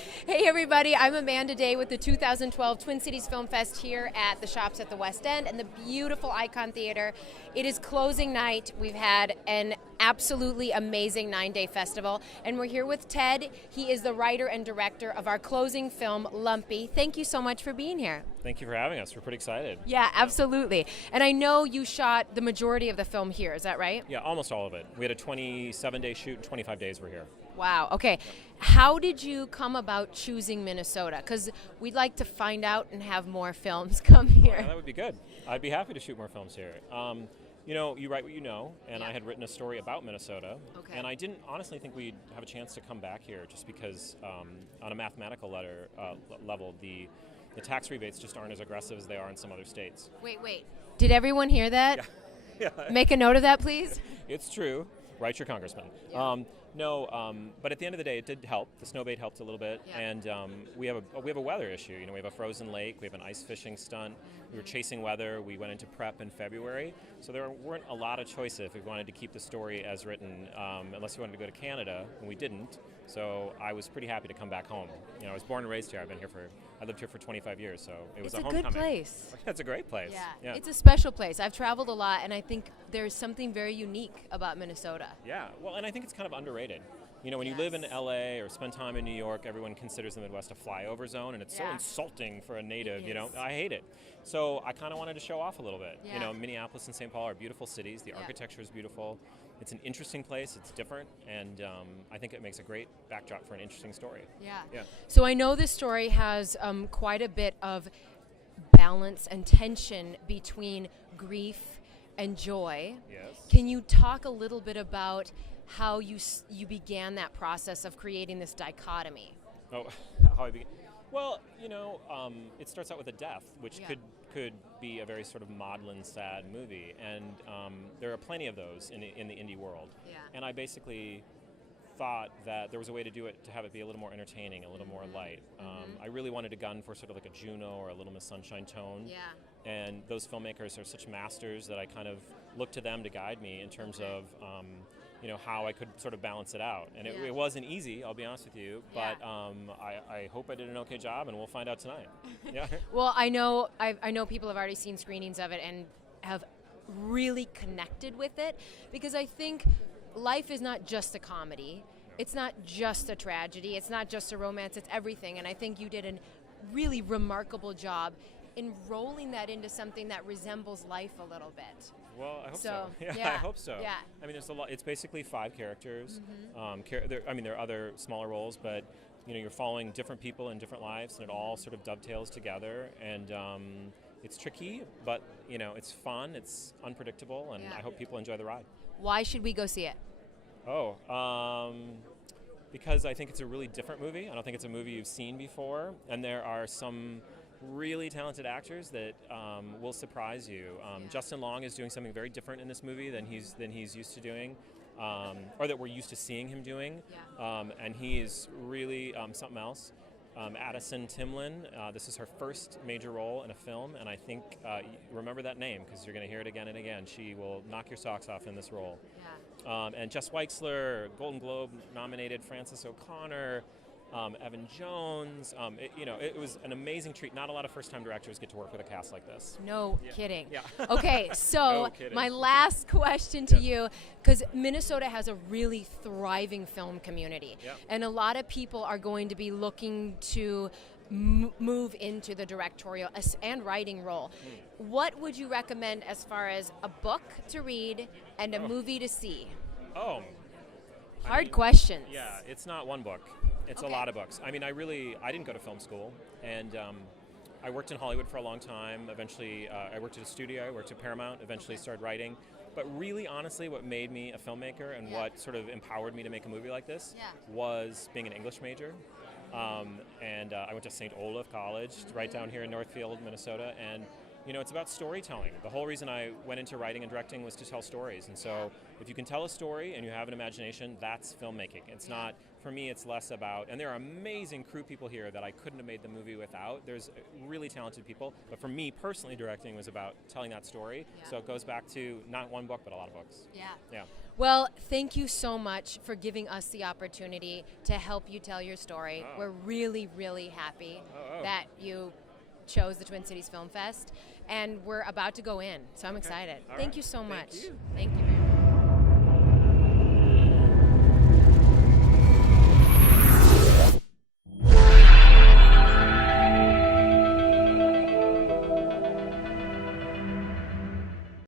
Hey everybody, I'm Amanda Day with the 2012 Twin Cities Film Fest here at the Shops at the West End and the beautiful Icon Theater. It is closing night. We've had an absolutely amazing 9-day festival, and we're here with Ted. He is the writer and director of our closing film, Lumpy. Thank you so much for being here. Thank you for having us. We're pretty excited. Yeah, absolutely. And I know you shot the majority of the film here, is that right? Yeah, almost all of it. We had a 27-day shoot and 25 days we're here. Wow, okay. How did you come about choosing Minnesota? Because we'd like to find out and have more films come here. That would be good. I'd be happy to shoot more films here. You write what you know, and I had written a story about Minnesota, and I didn't honestly think we'd have a chance to come back here just because on a mathematical level, the tax rebates just aren't as aggressive as they are in some other states. Wait. Did everyone hear that? Yeah. Make a note of that, please. It's true. Write your congressman. Yeah. But at the end of the day, it did help. The snowbait helped a little bit, and we have a weather issue. We have a frozen lake. We have an ice fishing stunt. We were chasing weather. We went into prep in February, so there weren't a lot of choices if we wanted to keep the story as written, unless we wanted to go to Canada, and we didn't. So I was pretty happy to come back home. I was born and raised here. I lived here for 25 years, so it was a homecoming. It's a good place. It's a great place. Yeah, it's a special place. I've traveled a lot, and I think there's something very unique about Minnesota. Yeah, well, and I think it's kind of underrated. When you live in LA or spend time in New York, everyone considers the Midwest a flyover zone, and it's so insulting for a native. I hate it. So I kind of wanted to show off a little bit. Yeah. Minneapolis and St. Paul are beautiful cities. The architecture is beautiful. It's an interesting place. It's different, and I think it makes a great backdrop for an interesting story. Yeah. So I know this story has quite a bit of balance and tension between grief and joy. Yes. Can you talk a little bit about how you began that process of creating this dichotomy? Oh, how I began? Well, it starts out with a death, which could be a very sort of maudlin, sad movie, and there are plenty of those in the indie world. Yeah. And I basically thought that there was a way to do it to have it be a little more entertaining, a little more light. I really wanted to gun for sort of like a Juno or a Little Miss Sunshine tone. Yeah. And those filmmakers are such masters that I kind of looked to them to guide me in terms of how I could sort of balance it out. And it wasn't easy, I'll be honest with you, but I hope I did an okay job, and we'll find out tonight. Yeah. Well, I know people have already seen screenings of it and have really connected with it, because I think life is not just a comedy. It's not just a tragedy. It's not just a romance. It's everything. And I think you did a really remarkable job in rolling that into something that resembles life a little bit. Well, I hope so. I hope so. Yeah. I mean, there's a lot. It's basically 5 characters. There are other smaller roles, but you're following different people in different lives, and it all sort of dovetails together. And it's tricky, but it's fun. It's unpredictable, and I hope people enjoy the ride. Why should we go see it? Because I think it's a really different movie. I don't think it's a movie you've seen before, and there are some really talented actors that will surprise you. Justin Long is doing something very different in this movie than he's used to doing, or that we're used to seeing him doing, and he is really something else. Addison Timlin, this is her first major role in a film, and I think, remember that name because you're going to hear it again and again. She will knock your socks off in this role. And Jess Weixler, Golden Globe nominated Frances O'Connor, Evan Jones. It was an amazing treat. Not a lot of first-time directors get to work with a cast like this. No kidding. Yeah. Okay, so No my last question to you, because Minnesota has a really thriving film community, and a lot of people are going to be looking to move into the directorial and writing role. What would you recommend as far as a book to read and a movie to see? Hard questions. Yeah, it's not one book. It's a lot of books. I didn't go to film school, and I worked in Hollywood for a long time. Eventually, I worked at a studio. I worked at Paramount. Eventually started writing. But really, honestly, what made me a filmmaker and what sort of empowered me to make a movie like this was being an English major. And I went to St. Olaf College, right down here in Northfield, Minnesota, and it's about storytelling. The whole reason I went into writing and directing was to tell stories. And so if you can tell a story and you have an imagination, that's filmmaking. It's not for me, it's less about, and there are amazing crew people here that I couldn't have made the movie without. There's really talented people. But for me, personally, directing was about telling that story. Yeah. So it goes back to not one book, but a lot of books. Yeah. Yeah. Well, thank you so much for giving us the opportunity to help you tell your story. Oh. We're really, really happy Oh. that you chose the Twin Cities Film Fest, and we're about to go in, so I'm excited. All Thank right. you so Thank much. you. Thank you very much.